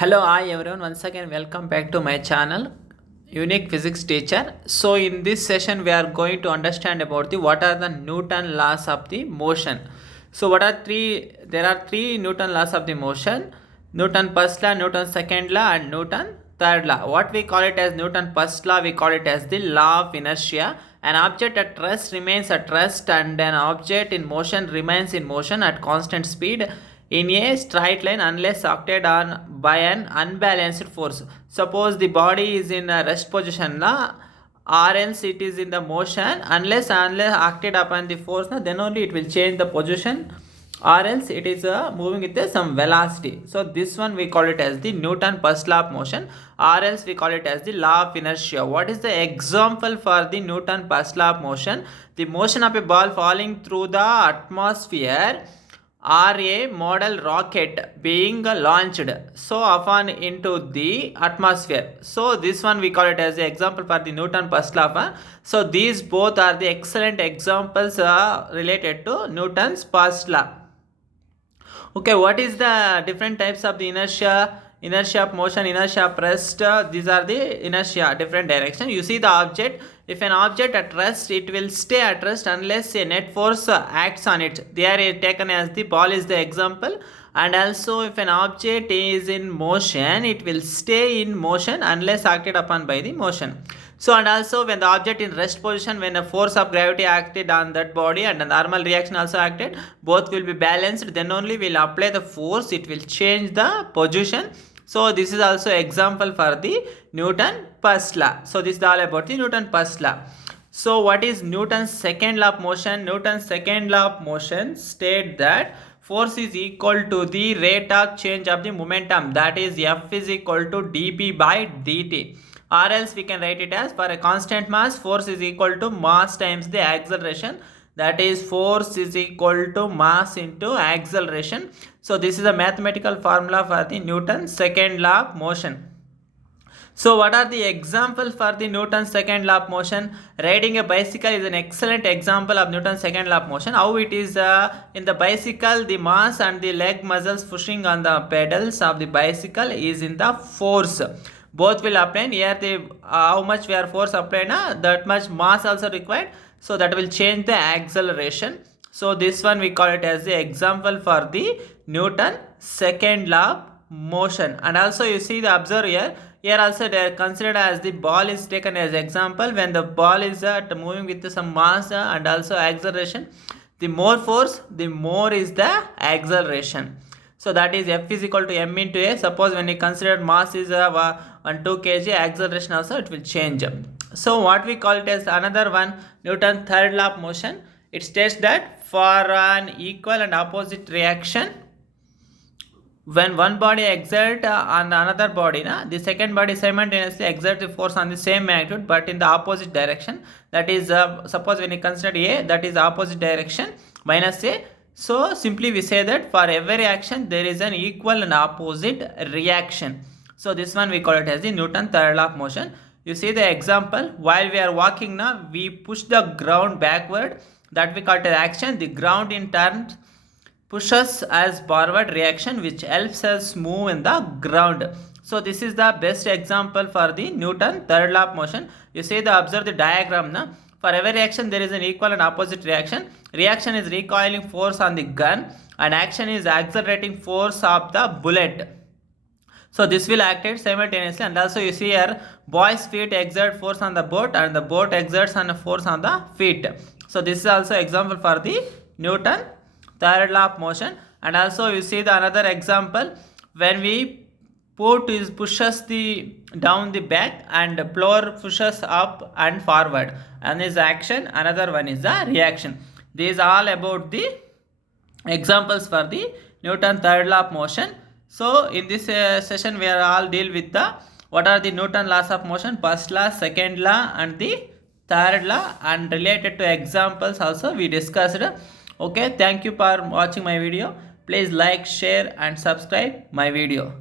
Hello, hi everyone. Once again, welcome back to my channel, Unique Physics Teacher. So, in this session, we are going to understand about the what are the Newton laws of the motion. So, what are three? There are three Newton laws of the motion: Newton first law, Newton second law, and Newton third law. What we call it as Newton first law, we call it as the law of inertia. An object at rest remains at rest, and an object in motion remains in motion at constant speed in a straight line unless acted on by an unbalanced force. Suppose the body is in a rest position na, or else it is in the motion unless acted upon the force na, then only it will change the position, or else it is moving with some velocity. So this one we call it as the Newton first law of motion, or else we call it as the law of inertia. What is the example for the Newton first law of motion? The motion of a ball falling through the atmosphere or a model rocket being launched so often into the atmosphere. So this one we call it as the example for the Newton first law. So these both are the excellent examples related to Newton's first law. Okay, what is the different types of the inertia? Inertia of motion, inertia of rest. These are the inertia, different direction. You see the object. If an object at rest, it will stay at rest unless a net force acts on it. They are taken as the ball is the example. And also if an object is in motion, it will stay in motion unless acted upon by the motion. So and also when the object in rest position, when a force of gravity acted on that body and a normal reaction also acted, both will be balanced, then only will apply the force, it will change the position. So this is also example for the Newton first law. So this is all about the Newton first law. So what is Newton's second law of motion? Newton's second law of motion state that force is equal to the rate of change of the momentum, that is F is equal to dp by dt. Or else we can write it as for a constant mass, force is equal to mass times the acceleration, that is force is equal to mass into acceleration. So this is a mathematical formula for the Newton's second law of motion. So what are the examples for the Newton's second law of motion? Riding a bicycle is an excellent example of Newton's second law of motion. How it is in the bicycle, the mass and the leg muscles pushing on the pedals of the bicycle is in the force. Both will apply. Here the how much we are force applied, that much mass also required. So that will change the acceleration. So this one we call it as the example for the Newton second law of motion. And also you see the observe here. Here also they are considered as the ball is taken as example. When the ball is moving with some mass and also acceleration, the more force, the more is the acceleration. So that is F is equal to m into a. Suppose when you consider mass is 2 kg, acceleration also it will change. So what we call it as another one, Newton's third law of motion. It states that for an equal and opposite reaction, when one body exert on another body, the second body simultaneously exert the force on the same magnitude but in the opposite direction. That is suppose when you consider A, that is opposite direction minus A. So simply we say that for every reaction there is an equal and opposite reaction. So this one we call it as the Newton third law of motion. You see the example, while we are walking now, we push the ground backward, that we call it as action. The ground in turn pushes as forward reaction, which helps us move in the ground. So this is the best example for the Newton third law of motion. You see the observe the diagram now. For every reaction there is an equal and opposite reaction. Reaction is recoiling force on the gun and action is accelerating force of the bullet. So this will act simultaneously. And also you see here, boy's feet exert force on the boat and the boat exerts on a force on the feet. So this is also example for the Newton third law of motion. And also you see the another example, when we put is pushes the down the back and blower pushes up and forward, and is action, another one is the reaction. These are all about the examples for the Newton third law of motion. So in this session we are all deal with the what are the Newton laws of motion, first law, second law and the third law, and related to examples also we discussed. Okay, thank you for watching my video. Please like, share and subscribe my video.